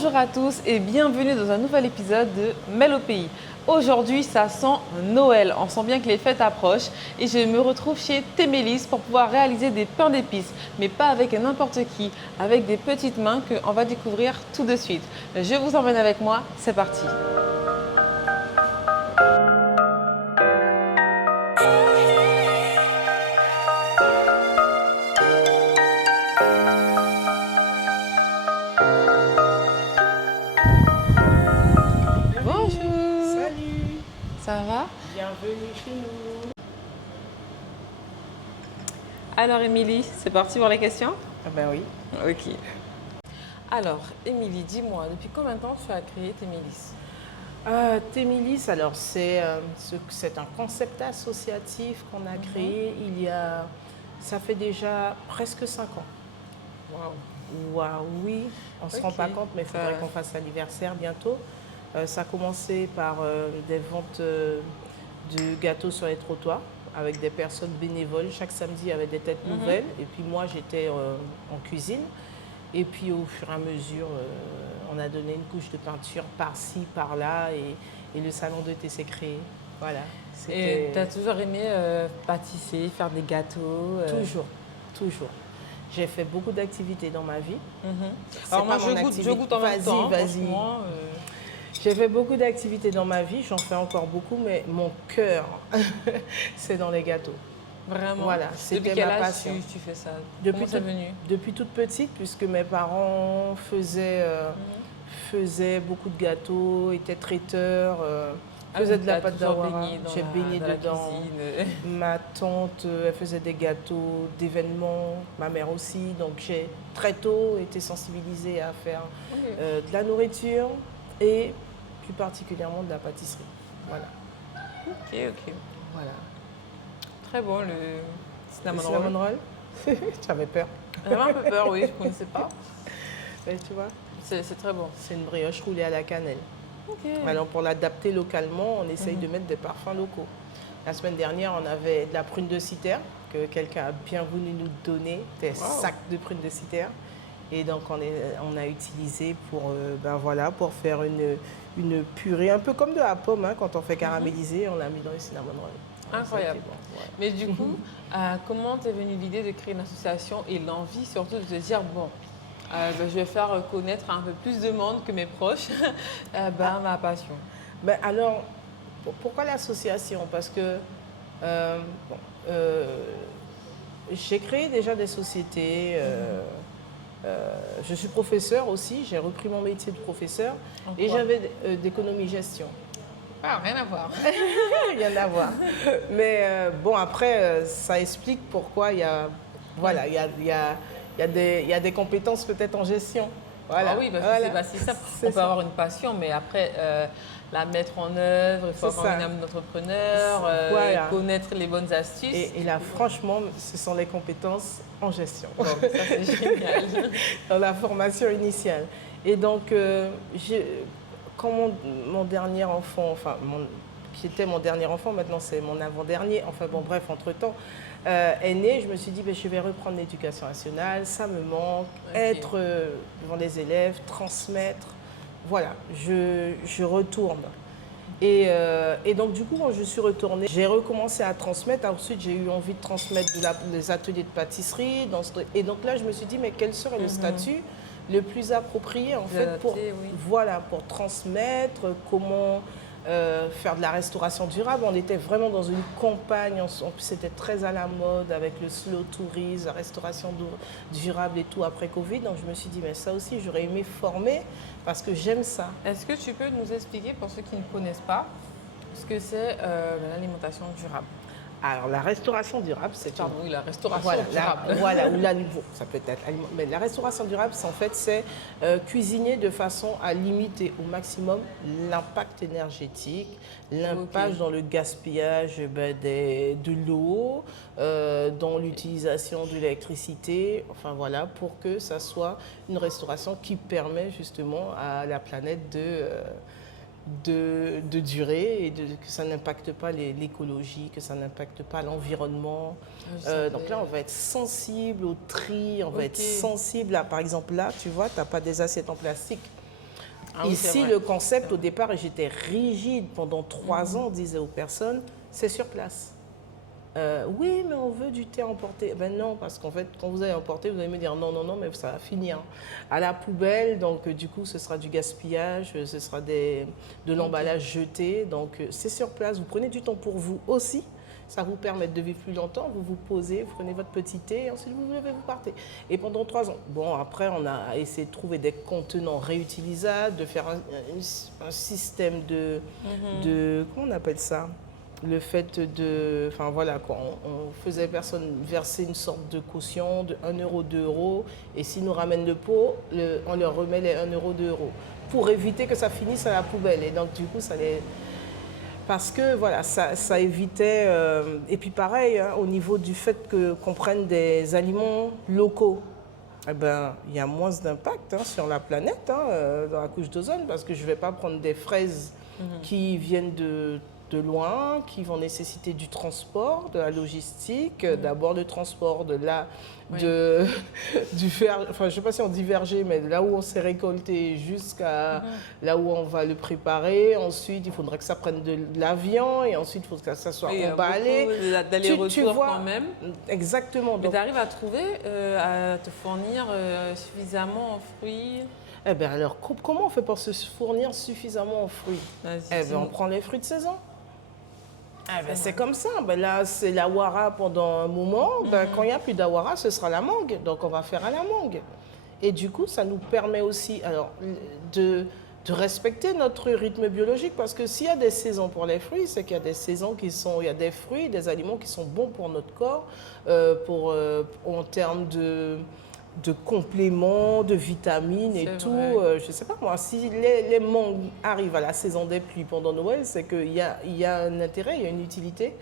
Bonjour à tous et bienvenue dans un nouvel épisode de Mêle au pays. Aujourd'hui, ça sent Noël. On sent bien que les fêtes approchent et je me retrouve chez Témélis pour pouvoir réaliser des pains d'épices, mais pas avec n'importe qui, avec des petites mains qu'on va découvrir tout de suite. Je vous emmène avec moi, c'est parti. Bonjour. Salut, Ça va? bienvenue chez nous. Alors Émilie, c'est parti pour les questions? Ah ben oui. Ok. Alors Émilie, dis-moi, depuis combien de temps tu as créé Témélis? Témélis, alors c'est un concept associatif qu'on a créé ça fait déjà presque 5 ans. Waouh. Waouh, oui, on ne se rend Ok. pas compte, mais il faudrait qu'on fasse l'anniversaire bientôt. Ça a commencé par des ventes de gâteaux sur les trottoirs avec des personnes bénévoles. Chaque samedi, il y avait des têtes nouvelles. Et puis moi, j'étais en cuisine. Et puis au fur et à mesure, on a donné une couche de peinture par-ci, par-là. Et le salon de thé s'est créé. Voilà. Et tu as toujours aimé pâtisser, faire des gâteaux Toujours, toujours. J'ai fait beaucoup d'activités dans ma vie. C'est Alors moi, pas mon je activité. goûte en même temps. Vas-y. Franchement, J'ai fait beaucoup d'activités dans ma vie, j'en fais encore beaucoup, mais mon cœur, c'est dans les gâteaux. vraiment. Voilà, Depuis c'était quel ma âge passion. tu fais ça? Depuis Comment c'est tout- venu? Depuis toute petite, puisque mes parents faisaient beaucoup de gâteaux, étaient traiteurs, faisaient donc de la t'as pâte toujours d'awara. baigné dans J'ai baigné dans la dedans. cuisine. Ma tante, elle faisait des gâteaux d'événements, ma mère aussi. Donc j'ai très tôt été sensibilisée à faire de la nourriture et plus particulièrement de la pâtisserie. Voilà. Ok. Voilà. Très bon, le cinnamon Le roll. cinnamon roll. Tu avais peur. J'avais un peu peur, oui, je ne connaissais pas. Ouais, tu vois, C'est très bon. c'est une brioche roulée à la cannelle. Ok. Alors pour l'adapter localement, on essaye de mettre des parfums locaux. La semaine dernière, on avait de la prune de Citerre que quelqu'un a bien voulu nous donner, des sacs de prune de Citerre. Et donc on a utilisé pour pour faire une purée, un peu comme de la pomme, hein, quand on fait caraméliser, on l'a mis dans le cinnamon roll. Incroyable. Ça a été bon, ouais. Mais du coup, comment t'es venue l'idée de créer une association et l'envie surtout de te dire, bon, je vais faire connaître à un peu plus de monde que mes proches ma passion. Ben alors, pourquoi l'association? Parce que j'ai créé déjà des sociétés. Je suis professeur aussi, j'ai repris mon métier de professeur et quoi? j'avais d'économie-gestion. Ah, rien à voir. Rien à voir. Mais bon, après, ça explique pourquoi il y a des compétences peut-être en gestion. Voilà. Ah oui, parce que Voilà. c'est pas si simple. C'est On peut ça. avoir une passion, mais après, la mettre en œuvre, il faut C'est avoir ça. une âme d'entrepreneur, Voilà. connaître les bonnes astuces. Et là, franchement, ce sont les compétences en gestion. Bon, ça, c'est génial. Dans la formation initiale. Et donc, quand mon dernier enfant, qui était mon dernier enfant, maintenant c'est mon avant-dernier, enfin bon, bref, entre-temps, est né, je me suis dit, je vais reprendre l'éducation nationale, ça me manque, être devant les élèves, transmettre. Voilà, je retourne. Et donc, du coup, quand je suis retournée, j'ai recommencé à transmettre. Ensuite, j'ai eu envie de transmettre des ateliers de pâtisserie. Et donc là, je me suis dit, mais quel serait le statut le plus approprié, en fait, adapté, oui. pour transmettre, comment faire de la restauration durable. On était vraiment dans une campagne, en plus, c'était très à la mode avec le slow tourisme, la restauration durable et tout après Covid. Donc, je me suis dit, mais ça aussi, j'aurais aimé former parce que j'aime ça. Est-ce que tu peux nous expliquer, pour ceux qui ne connaissent pas, ce que c'est l'alimentation durable? Alors, la restauration durable, c'est Pardon, oui, la restauration Voilà, durable. ou la nouveau, ça peut être mais la restauration durable, c'est cuisiner de façon à limiter au maximum l'impact énergétique, l'impact dans le gaspillage de l'eau, dans l'utilisation de l'électricité, enfin voilà, pour que ça soit une restauration qui permet justement à la planète de durer et que ça n'impacte pas l'écologie, que ça n'impacte pas l'environnement. Donc là, on va être sensible au tri, on va être sensible à, par exemple, là, tu vois, tu n'as pas des assiettes en plastique. Ah oui, c'est Ici, vrai. le concept, au départ, et j'étais rigide pendant 3 ans, on disait aux personnes, c'est sur place. Oui, mais on veut du thé emporté. Ben non, parce qu'en fait, quand vous allez emporter, vous allez me dire non, non, non, mais ça va finir à la poubelle. Donc, du coup, ce sera du gaspillage, ce sera de l'emballage jeté. Donc, c'est sur place. Vous prenez du temps pour vous aussi. Ça vous permet de vivre plus longtemps. Vous vous posez, vous prenez votre petit thé et ensuite vous vous levez, vous partez. Et pendant 3 ans. Bon, après, on a essayé de trouver des contenants réutilisables, de faire un système de. Comment on appelle ça? Le fait de, enfin voilà, quoi, on faisait personne verser une sorte de caution de 1 euro, 2 euros, et s'ils nous ramènent le pot, on leur remet les 1 euro, 2 euros, pour éviter que ça finisse à la poubelle. Et donc du coup, ça les... Parce que voilà, ça évitait, et puis pareil, hein, au niveau du fait qu'on prenne des aliments locaux, eh ben, il y a moins d'impact hein, sur la planète, hein, dans la couche d'ozone, parce que je ne vais pas prendre des fraises qui viennent de loin, qui vont nécessiter du transport, de la logistique, d'abord le transport de là, Oui. enfin je ne sais pas si on dit verger, mais de là où on s'est récolté jusqu'à là où on va le préparer. Ensuite, il faudrait que ça prenne de l'avion et ensuite il faut que ça soit emballé. D'aller-retour quand même. Exactement. Mais Donc, tu arrives à trouver, à te fournir suffisamment en fruits? eh bien alors, comment on fait pour se fournir suffisamment en fruits? Eh bien, on prend les fruits de saison. Ah ben, c'est comme ça. Ben là, c'est la wara pendant un moment. Ben, quand il n'y a plus d'awara, ce sera la mangue. Donc, on va faire à la mangue. Et du coup, ça nous permet aussi alors, de respecter notre rythme biologique. Parce que s'il y a des saisons pour les fruits, c'est qu'il y a des saisons il y a des fruits, des aliments qui sont bons pour notre corps, en termes de compléments, de vitamines et tout. Je ne sais pas moi, si les mangues arrivent à la saison des pluies pendant Noël, c'est qu'il y a un intérêt, il y a une utilité.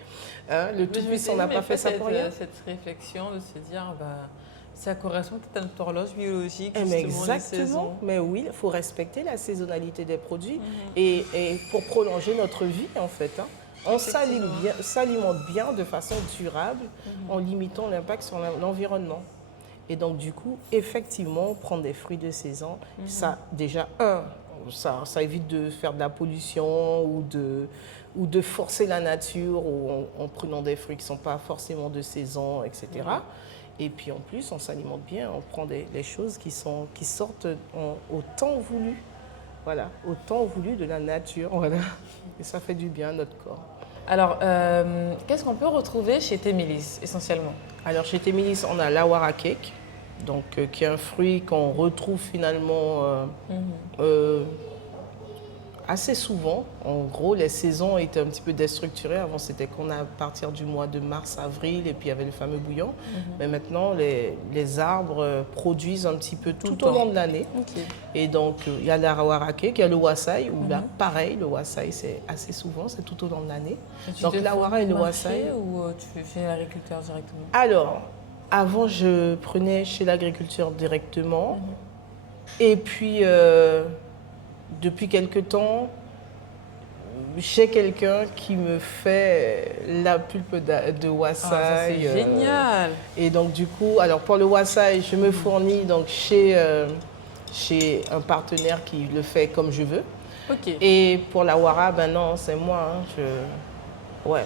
Hein, le Tout-Puissant n'a pas fait ça pour rien. Cette réflexion de se dire, bah, ça correspond peut-être à notre horloge biologique, Mais justement, les saisons. exactement, mais oui, il faut respecter la saisonnalité des produits et pour prolonger notre vie en fait. Hein. On s'alimente bien de façon durable en limitant l'impact sur l'environnement. Et donc, du coup, effectivement, prendre des fruits de saison, ça, déjà, ça évite de faire de la pollution ou de forcer la nature en prenant des fruits qui ne sont pas forcément de saison, etc. Et puis, en plus, on s'alimente bien, on prend les choses qui sortent au temps voulu. Voilà, au temps voulu de la nature, voilà. Et ça fait du bien à notre corps. Alors, qu'est-ce qu'on peut retrouver chez Témélis, essentiellement? Alors, chez Témélis, on a l'awara cake, donc, qui est un fruit qu'on retrouve finalement assez souvent. En gros, les saisons étaient un petit peu déstructurées. Avant, c'était qu'on a à partir du mois de mars, avril, et puis il y avait le fameux bouillon. Mais maintenant, les arbres produisent un petit peu tout au long de l'année. Et donc, il y a l'awara cake, il y a le wasai, où là, pareil, le wasai, c'est assez souvent, c'est tout au long de l'année. Donc, l'awara et le wasai. Ou tu fais l'agriculteur directement? Alors, avant, je prenais chez l'agriculteur directement. Et puis, depuis quelque temps, j'ai quelqu'un qui me fait la pulpe de wasai. Ah, ça, c'est génial! Et donc, du coup, alors pour le wasai, je me fournis donc chez un partenaire qui le fait comme je veux. Et pour la wara, ben non, c'est moi. Hein, ouais.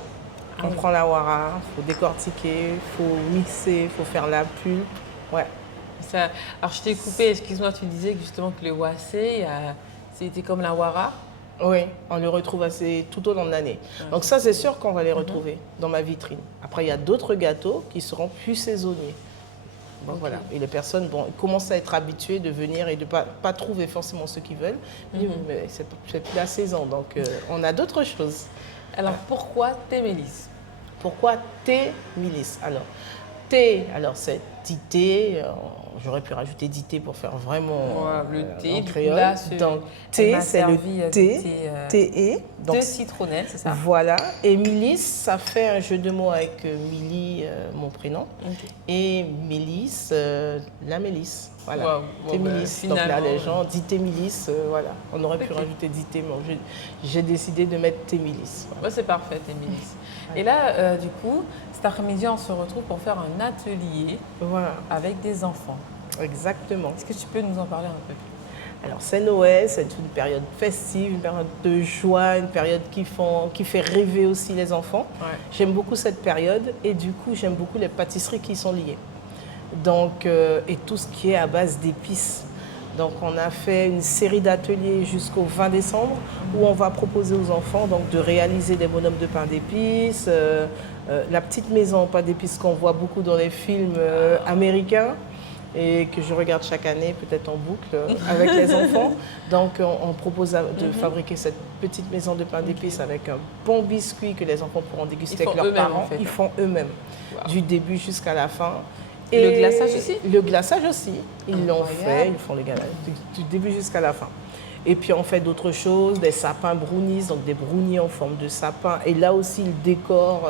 On prend la wara, il faut décortiquer, il faut mixer, il faut faire la pulpe. Ouais. Ça, alors, je t'ai coupé, excuse-moi, tu disais justement que le wasai, c'était comme la wara? Oui, on le retrouve tout au long de l'année. Donc ça, c'est sûr qu'on va les retrouver dans ma vitrine. Après, il y a d'autres gâteaux qui seront plus saisonniers. Donc voilà. Et les personnes commencent à être habituées de venir et de ne pas trouver forcément ce qu'ils veulent. Mais c'est plus la saison, donc on a d'autres choses. Alors, pourquoi Témélis? Pourquoi Témélis? Alors, thé, c'est thé. J'aurais pu rajouter thé pour faire vraiment le thé en créole. Là, donc, thé, c'est le thé. Thé. De citronnelle, c'est ça? Voilà. Et Milis, ça fait un jeu de mots avec Milly, mon prénom. Et Mélis, la mélisse. Voilà. Témélis. Donc là, les gens disent Témélis. Voilà. On aurait pu rajouter thé, mais j'ai décidé de mettre Témélis. Voilà. Ouais, c'est parfait, Témélis. Et là, du coup, cet après-midi, on se retrouve pour faire un atelier avec des enfants. Exactement. Est-ce que tu peux nous en parler un peu? Alors c'est Noël, c'est une période festive, une période de joie, une période qui fait rêver aussi les enfants. Ouais. J'aime beaucoup cette période et du coup j'aime beaucoup les pâtisseries qui y sont liées. Donc, et tout ce qui est à base d'épices. Donc on a fait une série d'ateliers jusqu'au 20 décembre où on va proposer aux enfants donc, de réaliser des bonhommes de pain d'épices, la petite maison en pain d'épices qu'on voit beaucoup dans les films américains et que je regarde chaque année peut-être en boucle avec les enfants. Donc on propose de fabriquer cette petite maison de pain d'épices avec un bon biscuit que les enfants pourront déguster avec leurs parents. En fait. Ils font eux-mêmes, du début jusqu'à la fin. Et le glaçage aussi? Le glaçage aussi, ils l'ont fait, ils font le glaçage du début jusqu'à la fin. Et puis on fait d'autres choses, des sapins brownies, donc des brownies en forme de sapin. Et là aussi, ils décorent.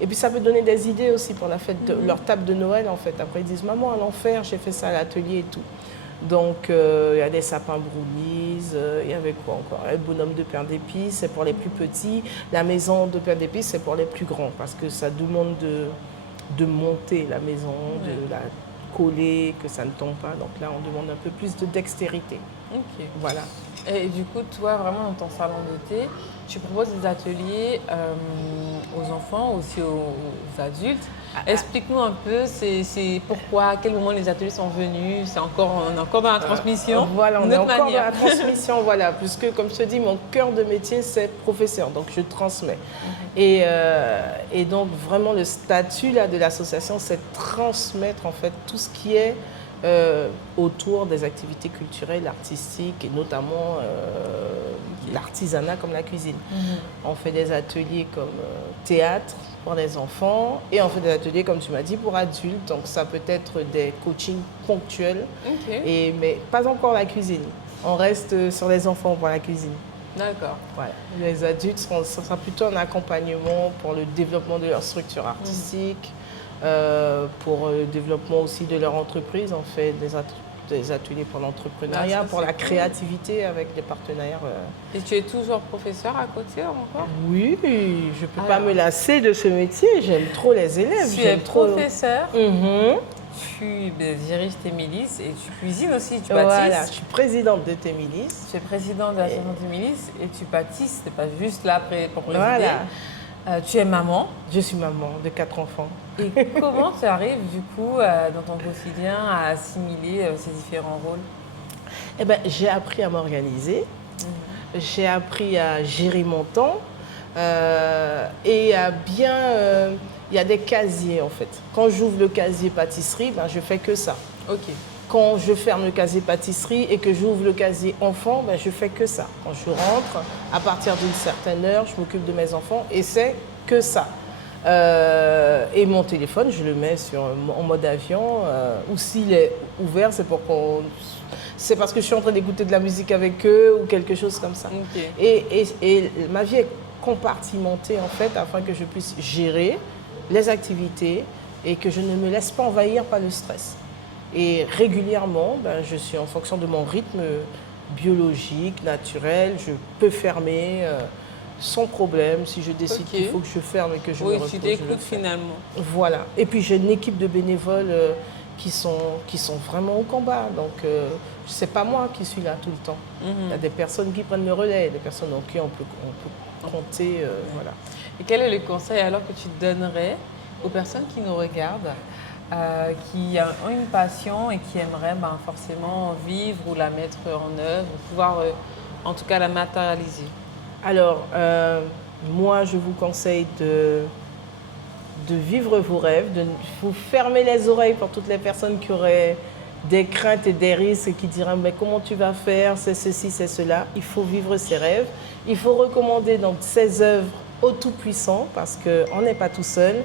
Et puis ça peut donner des idées aussi pour la fête, leur table de Noël en fait. Après ils disent, maman, à l'enfer, j'ai fait ça à l'atelier et tout. Donc il y a des sapins brownies, il y avait quoi encore? Le bonhomme de pain d'épices, c'est pour les plus petits. La maison de pain d'épices, c'est pour les plus grands parce que ça demande de monter la maison, de la coller, que ça ne tombe pas. Donc là, on demande un peu plus de dextérité. Ok. Voilà. Et du coup, toi, vraiment, dans ton salon de thé, tu proposes des ateliers aux enfants, aussi aux adultes. Explique-nous un peu, c'est pourquoi, à quel moment les ateliers sont venus. On est encore dans la transmission. Voilà, on est encore dans la transmission, voilà. Puisque, comme je te dis, mon cœur de métier, c'est professeur. Donc, je transmets. Et donc, vraiment, le statut là, de l'association, c'est transmettre, en fait, tout ce qui est autour des activités culturelles, artistiques et notamment l'artisanat comme la cuisine. On fait des ateliers comme théâtre pour les enfants et on fait des ateliers, comme tu m'as dit, pour adultes. Donc ça peut être des coachings ponctuels, mais pas encore la cuisine. On reste sur les enfants pour la cuisine. D'accord. Ouais. Les adultes, ça sera plutôt un accompagnement pour le développement de leur structure artistique, pour le développement aussi de leur entreprise. On fait des ateliers pour l'entrepreneuriat, pour la créativité avec des partenaires. Et tu es toujours professeur à côté encore? Oui, je ne peux pas me lasser de ce métier. J'aime trop les élèves. Tu es professeur, tu diriges Témélis et tu cuisines aussi, tu pâtisses. Voilà, je suis présidente de Témélis. Tu es présidente de l'association Témélis et tu pâtisses, tu n'es pas juste là pour présider. Voilà. Tu es maman. Je suis maman de 4 enfants. Et comment tu arrives du coup dans ton quotidien à assimiler ces différents rôles? Eh ben, j'ai appris à m'organiser, j'ai appris à gérer mon temps et à bien... il y a des casiers en fait. Quand j'ouvre le casier pâtisserie, ben, je fais que ça. Ok. Quand je ferme le casier pâtisserie et que j'ouvre le casier enfant, ben, je fais que ça. Quand je rentre, à partir d'une certaine heure, je m'occupe de mes enfants et c'est que ça. Et mon téléphone, je le mets en mode avion. Ou s'il est ouvert, c'est parce que je suis en train d'écouter de la musique avec eux ou quelque chose comme ça. Okay. Et ma vie est compartimentée en fait afin que je puisse gérer les activités et que je ne me laisse pas envahir par le stress. Et régulièrement, ben, je suis en fonction de mon rythme biologique, naturel, je peux fermer sans problème. Si je décide qu'il faut que je ferme et que je me repose, tu t'écoutes finalement. Voilà. Et puis j'ai une équipe de bénévoles qui sont vraiment au combat. Donc c'est pas moi qui suis là tout le temps. Il y a des personnes qui prennent le relais, des personnes en qui on peut compter. Voilà. Et quel est le conseil alors que tu donnerais aux personnes qui nous regardent, qui ont une passion et qui aimeraient forcément vivre ou la mettre en œuvre, pouvoir en tout cas la matérialiser? Alors, moi, je vous conseille de vivre vos rêves, de vous fermer les oreilles pour toutes les personnes qui auraient des craintes et des risques et qui diraient mais comment tu vas faire, c'est ceci, c'est cela. Il faut vivre ses rêves. Il faut recommander donc ses œuvres au Tout-Puissant parce qu'on n'est pas tout seul.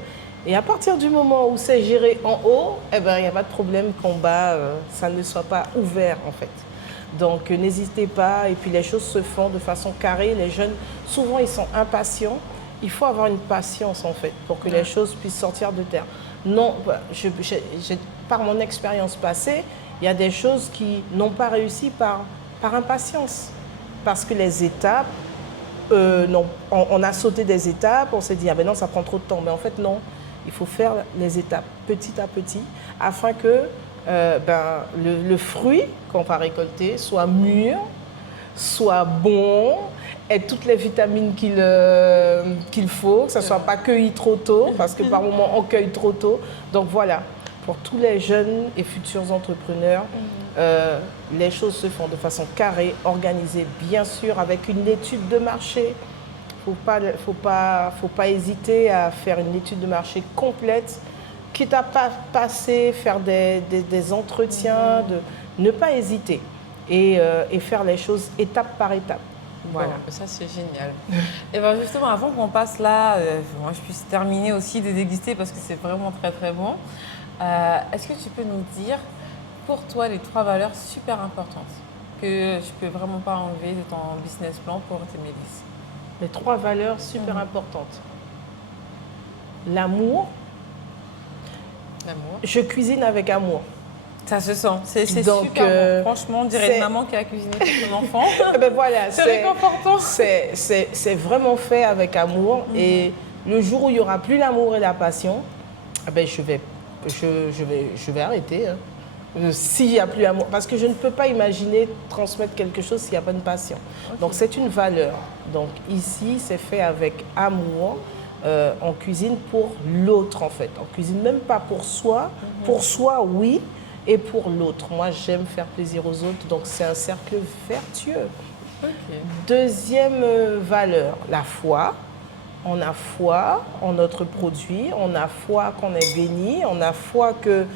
Et à partir du moment où c'est géré en haut, eh ben, il n'y a pas de problème qu'en bas, ça ne soit pas ouvert en fait. Donc n'hésitez pas, et puis les choses se font de façon carrée. Les jeunes, souvent ils sont impatients. Il faut avoir une patience en fait pour que les choses puissent sortir de terre. Non, par mon expérience passée, il y a des choses qui n'ont pas réussi par impatience. Parce que les étapes, on a sauté des étapes, on s'est dit ah ben non ça prend trop de temps. Mais en fait non, il faut faire les étapes petit à petit afin que le fruit qu'on va récolter soit mûr, soit bon, ait toutes les vitamines qu'il faut, que ce ne soit pas cueilli trop tôt, parce que par moments on cueille trop tôt. Donc voilà, pour tous les jeunes et futurs entrepreneurs, les choses se font de façon carrée, organisée, bien sûr, avec une étude de marché. Faut pas hésiter à faire une étude de marché complète, quitte à pas passer, faire des entretiens, ne pas hésiter et faire les choses étape par étape. Voilà. Bon, ça c'est génial. Et bien justement, avant qu'on passe là, moi je puisse terminer aussi de déguster parce que c'est vraiment très très bon. Est-ce que tu peux nous dire pour toi les 3 valeurs super importantes que je peux vraiment pas enlever de ton business plan pour Témélis? Les 3 valeurs super importantes. L'amour. L'amour. Je cuisine avec amour. Ça se sent, c'est super bon. Franchement, on dirait une maman qui a cuisiné pour son enfant. Ben voilà, c'est réconfortant. C'est vraiment fait avec amour. Et le jour où il n'y aura plus l'amour et la passion, ben je vais arrêter. Hein. S'il n'y a plus l'amour. Parce que je ne peux pas imaginer transmettre quelque chose s'il n'y a pas de passion. Okay. Donc c'est une valeur. Donc ici, c'est fait avec amour. On cuisine pour l'autre en fait. On cuisine même pas pour soi. Pour soi, oui. Et pour l'autre. Moi, j'aime faire plaisir aux autres. Donc c'est un cercle vertueux. Okay. Deuxième valeur, la foi. On a foi en notre produit. On a foi qu'on est béni. On a foi que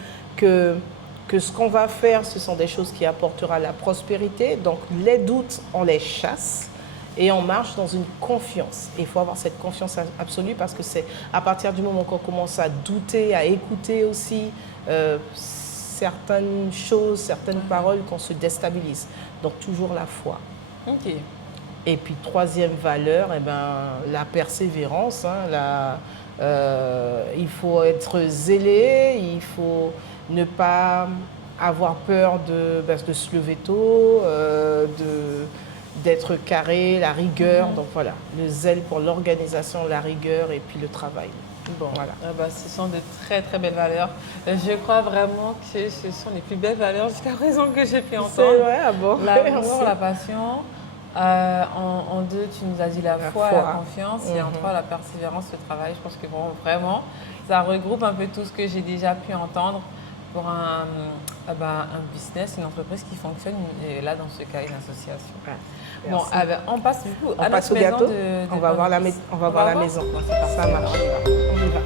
ce qu'on va faire, ce sont des choses qui apporteront la prospérité. Donc, les doutes, on les chasse et on marche dans une confiance. Et il faut avoir cette confiance absolue parce que c'est à partir du moment qu'on commence à douter, à écouter aussi certaines choses, certaines paroles qu'on se déstabilise. Donc, toujours la foi. Ok. Et puis, troisième valeur, eh ben, la persévérance. Hein, il faut être zélé, il faut ne pas avoir peur de se lever tôt, d'être carré, la rigueur. Donc voilà, le zèle pour l'organisation, la rigueur et puis le travail. Bon, voilà. Ce sont de très très belles valeurs. Je crois vraiment que ce sont les plus belles valeurs jusqu'à présent que j'ai pu entendre. C'est vrai, ah bon. L'amour, la passion. En 2, tu nous as dit la foi, la confiance. Et en 3, la persévérance, le travail. Je pense que vraiment, ça regroupe un peu tout ce que j'ai déjà pu entendre pour un business, une entreprise qui fonctionne, et là dans ce cas, une association. Ouais, bon, on passe du coup à notre maison. On va voir la maison. Bon, ça marche. On y va.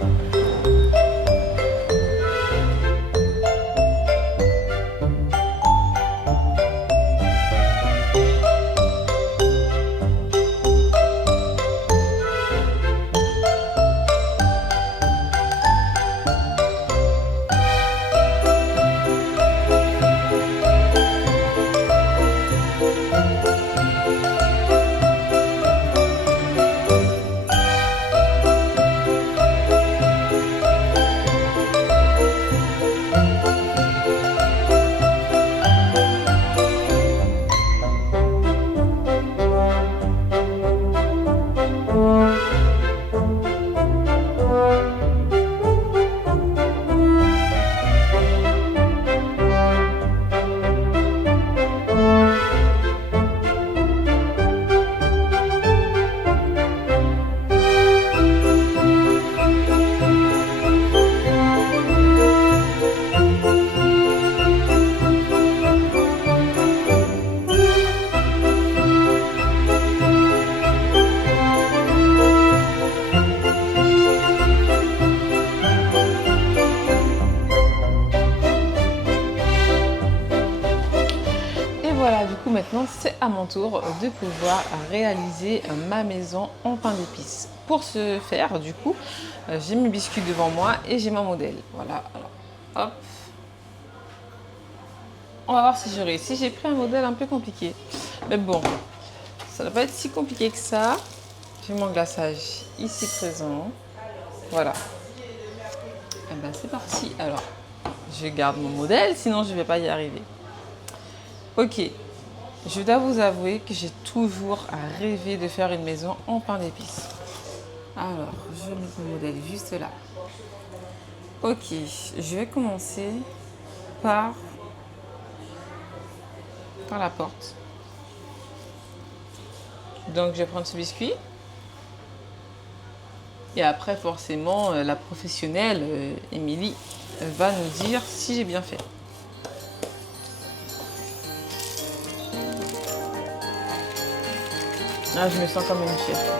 Maintenant, c'est à mon tour de pouvoir réaliser ma maison en pain d'épices. Pour ce faire, du coup, j'ai mes biscuits devant moi et j'ai mon modèle. Voilà, alors, hop. On va voir si je réussis. J'ai pris un modèle un peu compliqué. Mais bon, ça ne va pas être si compliqué que ça. J'ai mon glaçage ici présent. Voilà. Et ben, c'est parti. Alors, je garde mon modèle, sinon je ne vais pas y arriver. Ok. Je dois vous avouer que j'ai toujours rêvé de faire une maison en pain d'épices. Alors, je mets mon modèle juste là. Ok, je vais commencer par la porte. Donc, je vais prendre ce biscuit. Et après, forcément, la professionnelle, Émilie, va nous dire si j'ai bien fait. Ah, je me sens comme une chef.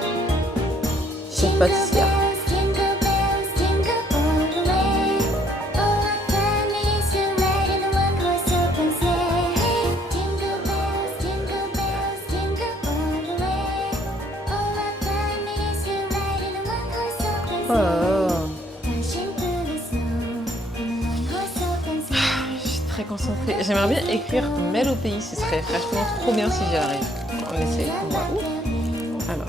Chef pâtissière. Oh là là. Je suis très concentrée. J'aimerais bien écrire Mel au pays, ce serait franchement trop bien si j'y arrive. On essaye, on va où? Alors.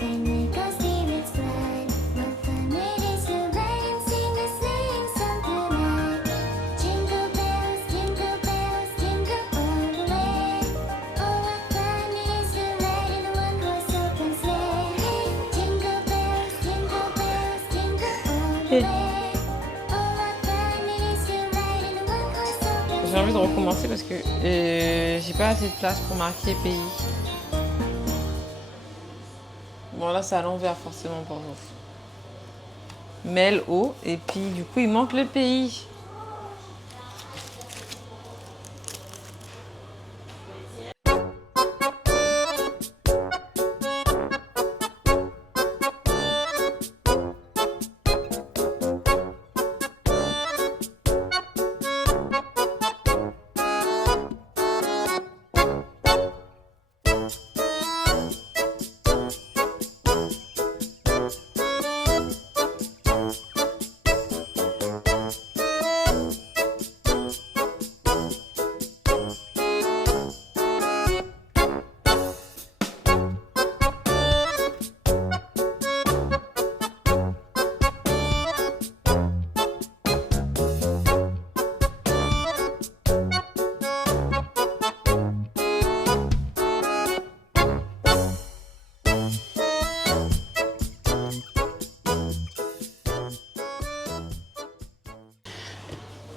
J'ai envie de recommencer parce que j'ai pas assez de place pour marquer pays. Bon là c'est à l'envers forcément pour vous. Mel au et puis du coup il manque le pays.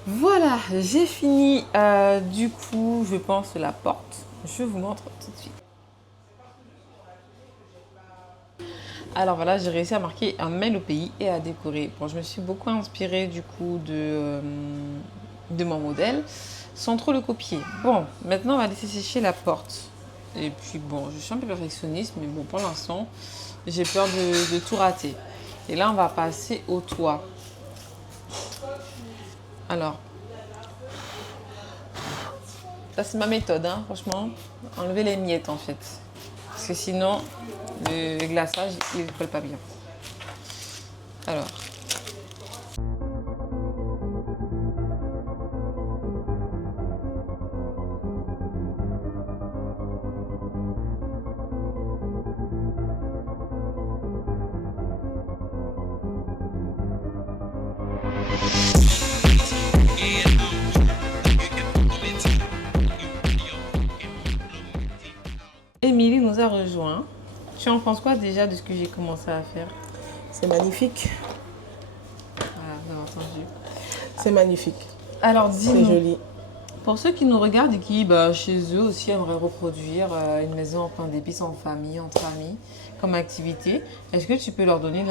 Voilà, j'ai fini. Du coup, je pense la porte. Je vous montre tout de suite. Alors voilà, j'ai réussi à marquer un mail au pays et à décorer. Bon, je me suis beaucoup inspirée du coup de mon modèle, sans trop le copier. Bon, maintenant on va laisser sécher la porte. Et puis bon, je suis un peu perfectionniste, mais bon, pour l'instant, j'ai peur de tout rater. Et là, on va passer au toit. Alors, ça c'est ma méthode, hein, franchement. Enlever les miettes en fait. Parce que sinon, le glaçage, il ne colle pas bien. Alors. Émilie nous a rejoint. Tu en penses quoi déjà de ce que j'ai commencé à faire? C'est magnifique. Voilà, vous avez entendu. C'est magnifique. Alors dis-nous, C'est joli. pour ceux qui nous regardent et qui, chez eux aussi, aimeraient reproduire une maison en pain d'épices en famille, entre amis, comme activité, est-ce que tu peux leur donner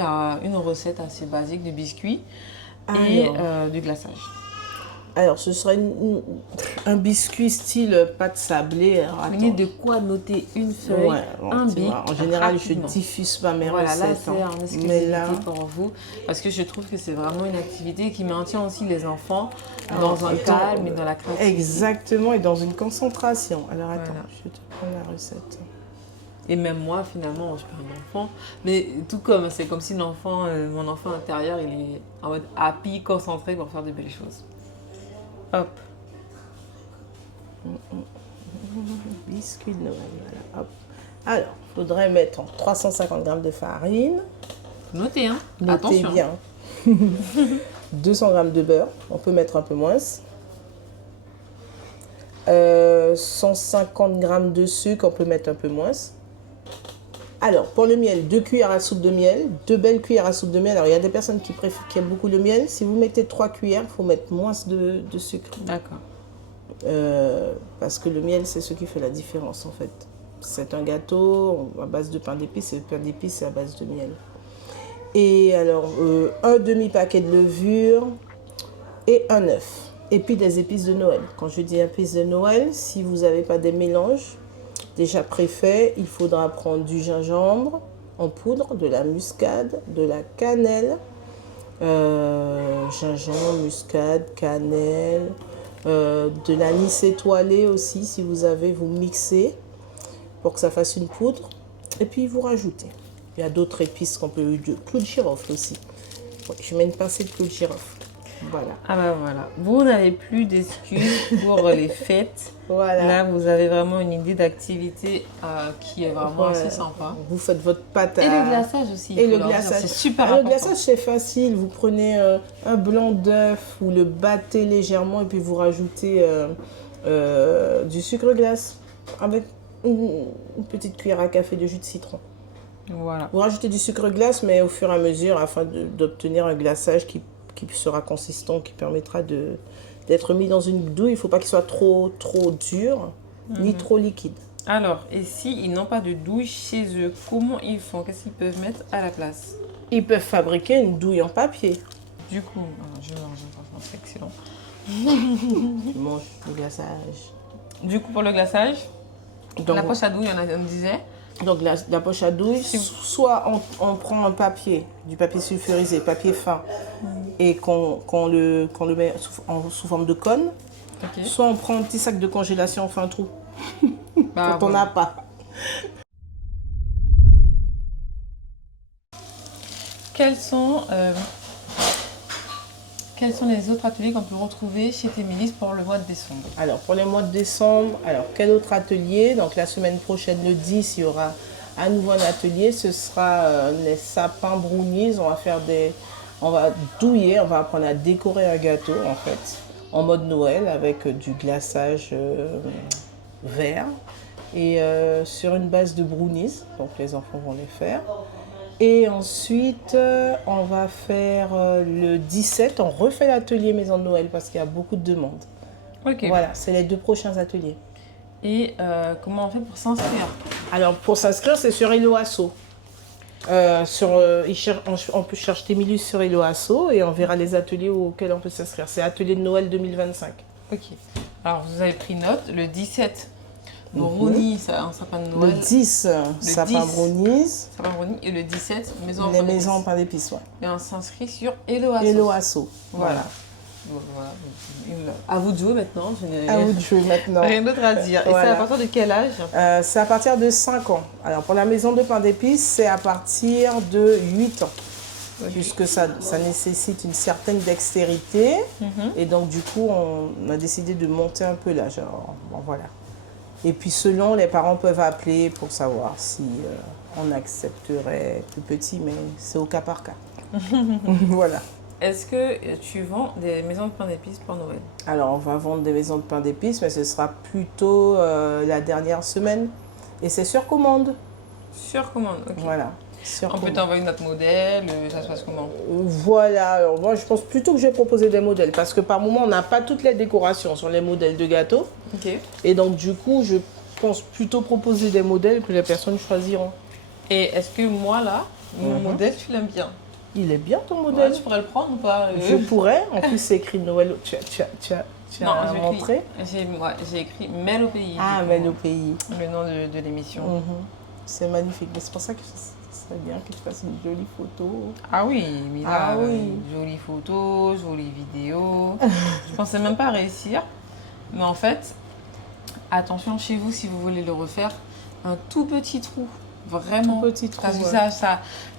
une recette assez basique de biscuits et du glaçage? Alors, ce serait un biscuit style pâte sablée. Alors, Il y a de quoi noter une feuille, un bic. En général, rapidement. je diffuse pas mes Voilà, là recettes. c'est en exclusivité pour vous, parce que je trouve que c'est vraiment une activité qui maintient aussi les enfants dans un calme et dans la créativité. Exactement, et dans une concentration. Alors attends, Voilà. je te prends la recette. Et même moi, finalement, je suis un enfant, mais tout comme, c'est comme si l'enfant, mon enfant intérieur, il est en mode happy, concentré pour faire de belles choses. Hop. Biscuit de Noël, voilà. Hop. Alors, il faudrait mettre 350 g de farine. Notez, hein. Notez Attention. bien. 200 g de beurre, on peut mettre un peu moins. 150 g de sucre, on peut mettre un peu moins. Alors, pour le miel, 2 cuillères à soupe de miel, 2 belles cuillères à soupe de miel. Alors, il y a des personnes qui aiment beaucoup le miel. Si vous mettez 3 cuillères, il faut mettre moins de sucre. D'accord. parce que le miel, c'est ce qui fait la différence en fait. C'est un gâteau à base de pain d'épices et le pain d'épices, c'est à base de miel. Et alors, un demi-paquet de levure et un œuf. Et puis des épices de Noël. Quand je dis épices de Noël, si vous n'avez pas des mélanges déjà préfaits, il faudra prendre du gingembre en poudre, de la muscade, de la cannelle, gingembre, muscade, cannelle, de l'anis étoilé aussi, si vous avez, vous mixez pour que ça fasse une poudre. Et puis vous rajoutez. Il y a d'autres épices qu'on peut... Clou de girofle aussi. Ouais, je mets une pincée de clou de girofle. Voilà. Ah ben voilà, vous n'avez plus d'excuses pour les fêtes. Voilà. Là, vous avez vraiment une idée d'activité qui est vraiment assez sympa. Vous faites votre pâte Et le glaçage aussi. Et le glaçage. C'est super important. Le glaçage, c'est facile. Vous prenez un blanc d'œuf, vous le battez légèrement et puis vous rajoutez du sucre glace avec une petite cuillère à café de jus de citron. Voilà. Vous rajoutez du sucre glace, mais au fur et à mesure, afin d'obtenir un glaçage qui sera consistant, qui permettra d'être mis dans une douille. Il ne faut pas qu'il soit trop dur, ni trop liquide. Alors, et s'ils n'ont pas de douille chez eux, comment ils font? Qu'est-ce qu'ils peuvent mettre à la place? Ils peuvent fabriquer une douille en papier. Du coup, je mange, franchement, c'est excellent. Tu manges le glaçage. Du coup, pour le glaçage, Donc, la poche à douille, on disait. Donc la poche à douille, soit on prend un papier, du papier sulfurisé, papier fin, et qu'on le met sous forme de cône, Okay. soit on prend un petit sac de congélation, on fait un trou, Bah, quand on n'a pas. Quels sont les autres ateliers qu'on peut retrouver chez Témélis pour le mois de décembre? Alors pour les mois de décembre, alors quel autre atelier? Donc la semaine prochaine, le 10, il y aura à nouveau un atelier, ce sera les sapins brownies. On va douiller, on va apprendre à décorer un gâteau en fait, en mode Noël avec du glaçage vert et sur une base de brownies, donc les enfants vont les faire. Et ensuite, on va faire le 17, on refait l'atelier Maison de Noël parce qu'il y a beaucoup de demandes. Ok. Voilà, c'est les 2 prochains ateliers. Et comment on fait pour s'inscrire? Alors, pour s'inscrire, c'est sur Eloasso. On peut chercher Témélis sur Eloasso et on verra les ateliers auxquels on peut s'inscrire. C'est atelier de Noël 2025. Ok. Alors, vous avez pris note. Le 17, brownie, un sapin de Noël. Le 10, sapin brownies. Sapin brownie. Et le 17, maison Les maisons en pain d'épices, ouais. Et on s'inscrit sur Eloasso. Eloasso, voilà. Voilà. À vous de jouer maintenant. À vous de jouer maintenant. Rien d'autre à dire. Et Voilà. c'est à partir de quel âge? C'est à partir de 5 ans. Alors pour la maison de pain d'épices, c'est à partir de 8 ans. Okay. Puisque ça nécessite une certaine dextérité. Et donc du coup, on a décidé de monter un peu l'âge. Bon, voilà. Et puis selon, les parents peuvent appeler pour savoir si on accepterait plus petit, mais c'est au cas par cas. Voilà. Est-ce que tu vends des maisons de pain d'épices pour Noël? Alors, on va vendre des maisons de pain d'épices, mais ce sera plutôt la dernière semaine. Et c'est sur commande. Sur commande, ok. Voilà. On peut t'envoyer notre modèle, ça se passe comment? Voilà. Alors, moi, je pense plutôt que je vais proposer des modèles. Parce que par moment, on n'a pas toutes les décorations sur les modèles de gâteaux. Ok. Et donc, du coup, je pense plutôt proposer des modèles que les personnes choisiront. Et est-ce que moi, là, mon modèle, tu l'aimes bien? Il est bien ton modèle. Ouais, tu pourrais le prendre ou pas? Je pourrais. En plus, c'est écrit Noël. Tu as montré. J'ai écrit Mel au pays. Ah, Mel au pays. Le nom de l'émission. C'est magnifique. Mais c'est pour ça que c'est bien que tu fasses une jolie photo. Ah oui, mais là, oui. Jolie photo, jolie vidéo. Je pensais même pas réussir. Mais en fait, attention chez vous si vous voulez le refaire, un tout petit trou. Vraiment. Tout petit trou. Parce que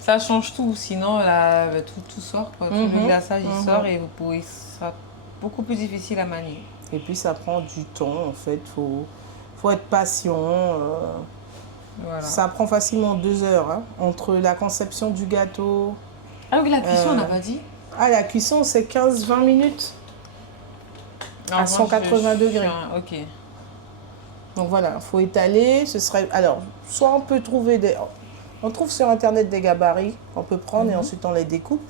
ça change tout. Sinon, là, tout sort. Quoi. Tout le glaçage, il sort et ça beaucoup plus difficile à manier. Et puis, ça prend du temps, en fait. Faut être patient. Voilà. Ça prend facilement 2 heures hein, entre la conception du gâteau. Ah oui, la cuisson, on n'a pas dit. Ah, la cuisson, c'est 15-20 minutes à 180 degrés. Ok. Donc voilà, il faut étaler. Alors, soit on peut trouver on trouve sur Internet des gabarits qu'on peut prendre et ensuite on les découpe.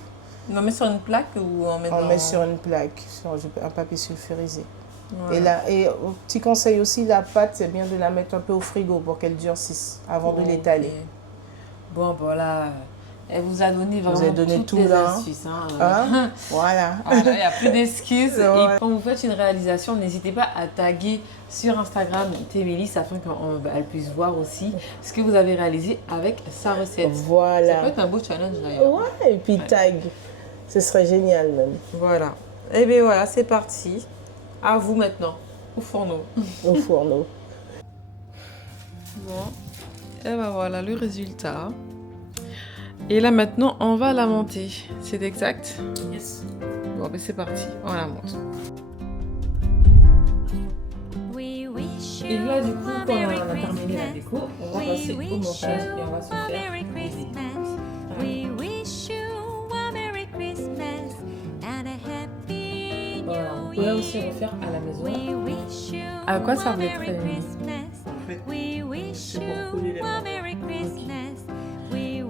On met sur une plaque ou on met met sur une plaque, sur un papier sulfurisé. Voilà. Et petit conseil aussi, la pâte, c'est bien de la mettre un peu au frigo pour qu'elle durcisse avant de l'étaler. Bon, voilà. Elle vous a donné vraiment toutes tout les là. astuces. Voilà. Il n'y a plus d'excuses. Ouais. Et quand vous faites une réalisation, n'hésitez pas à taguer sur Instagram Témélis afin qu'elle puisse voir aussi ce que vous avez réalisé avec sa recette. Voilà. Ça peut être un beau challenge d'ailleurs. Ouais, et puis tag. Ce serait génial même. Voilà. Et bien voilà, c'est parti. À vous maintenant, au fourneau. Au fourneau. Bon, et ben voilà le résultat. Et là maintenant, on va la monter. C'est exact? Yes. Bon, ben c'est parti, on la monte. Et là, du coup, quand on a terminé la déco, on va passer au montage et on va se faire des voilà, on peut aussi refaire à la maison. À quoi ça va être C'est pour coller les mains.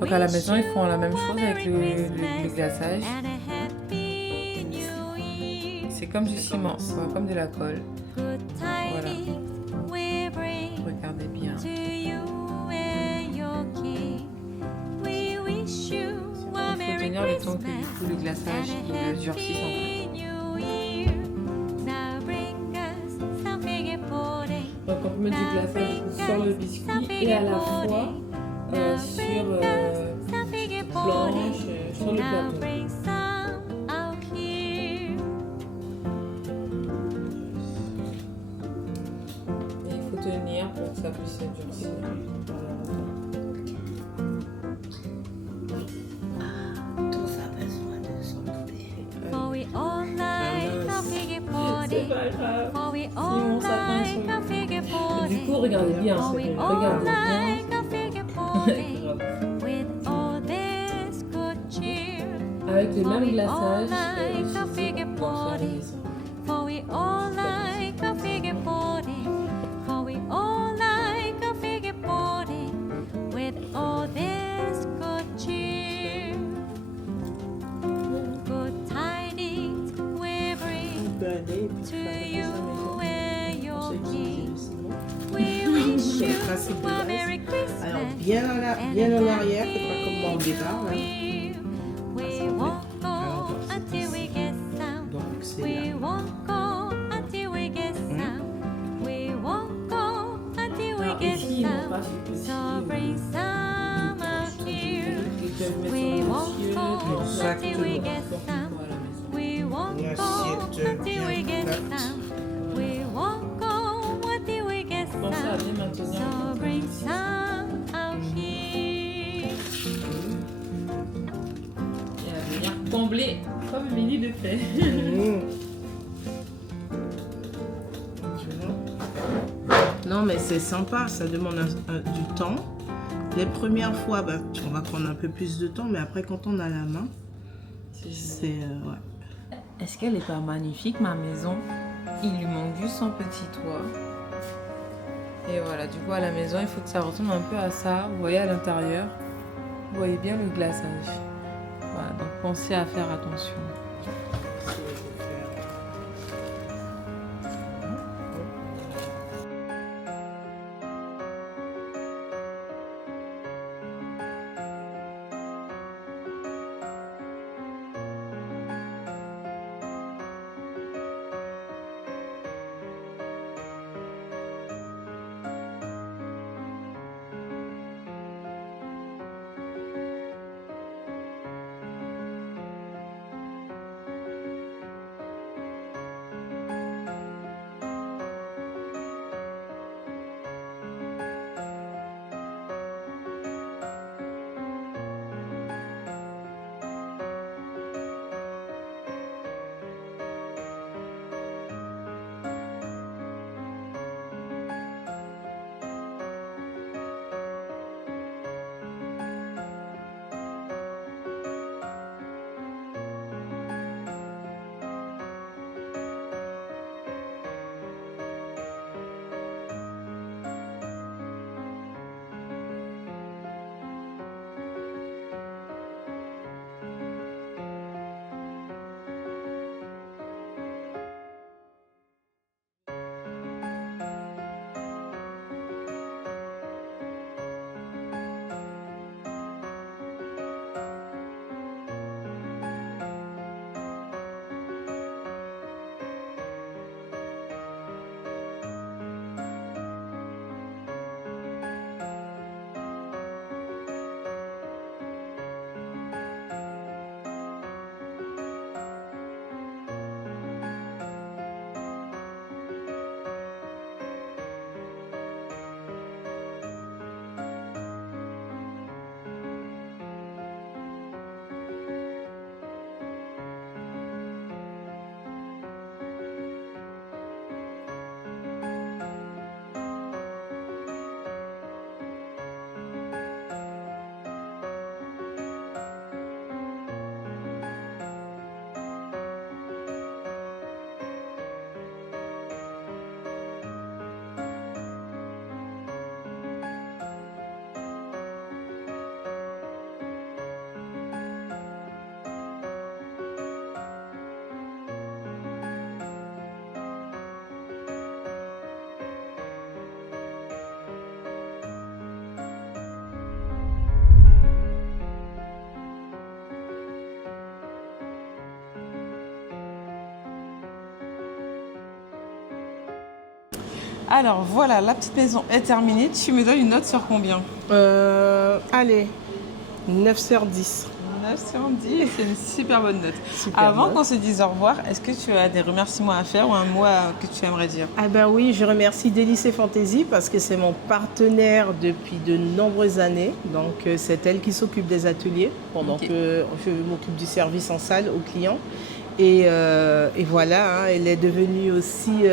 Donc à la maison, ils font la même chose avec le glaçage. C'est comme du ciment, c'est comme de la colle. Voilà. Regardez bien. Il faut tenir le temps que du coup, le glaçage il durcisse en fait. Donc on peut mettre du glaçage sur le biscuit et à la fois sur planche, sur le plateau. Et il faut tenir pour que ça puisse durcir. Tout ça a besoin de s'enlever. C'est pas grave. Simon, ça prend sur le... Et du coup, regardez bien, regardez bien. Avec le même glaçage, pour faire les dessins. Alors bien en arrière, c'est pas comme moi au départ. Là. Donc c'est là. Alors ici, ils vont pas se petit. Ils peuvent mettre sur le dessus, Exactement. Une assiette bien plate. Pensez à bien maintenir. Et à venir combler comme Mélie le fait. Non mais c'est sympa, ça demande du temps. Les premières fois, bah, on va prendre un peu plus de temps, mais après quand on a la main, c'est... ouais. Est-ce qu'elle est pas magnifique, ma maison? Il lui manque juste son petit toit. Et voilà, du coup à la maison, il faut que ça ressemble un peu à ça. Vous voyez à l'intérieur, vous voyez bien le glaçage. Voilà, donc pensez à faire attention. Alors voilà, la petite maison est terminée. Tu me donnes une note sur combien? Allez, 9 sur 10. 9 sur 10, c'est une super bonne note. Super Avant note. qu'on se dise au revoir, est-ce que tu as des remerciements à faire ou un mot que tu aimerais dire? Ah ben oui, je remercie Délices et Fantaisie parce que c'est mon partenaire depuis de nombreuses années. Donc c'est elle qui s'occupe des ateliers pendant Ok. que je m'occupe du service en salle aux clients. Et voilà, hein, elle est devenue aussi,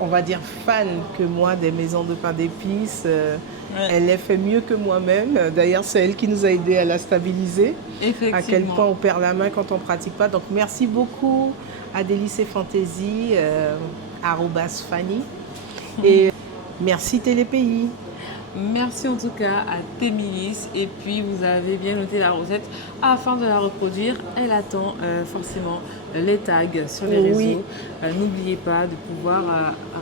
on va dire, fan que moi des maisons de pain d'épices. Ouais. Elle les fait mieux que moi-même. D'ailleurs, c'est elle qui nous a aidés à la stabiliser. Effectivement. À quel point on perd la main quand on ne pratique pas. Donc, merci beaucoup à Délices et Fantaisie, @Fanny. Et merci Télépays. Merci en tout cas à Témélis. Et puis vous avez bien noté la recette afin de la reproduire. Elle attend forcément les tags sur les Oui. réseaux. N'oubliez pas de pouvoir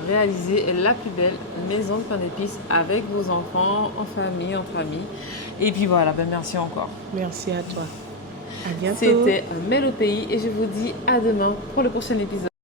réaliser la plus belle maison de pain d'épices avec vos enfants, en famille, entre amis. Et puis voilà, ben merci encore. Merci à toi. À bientôt. C'était Mel au pays et je vous dis à demain pour le prochain épisode.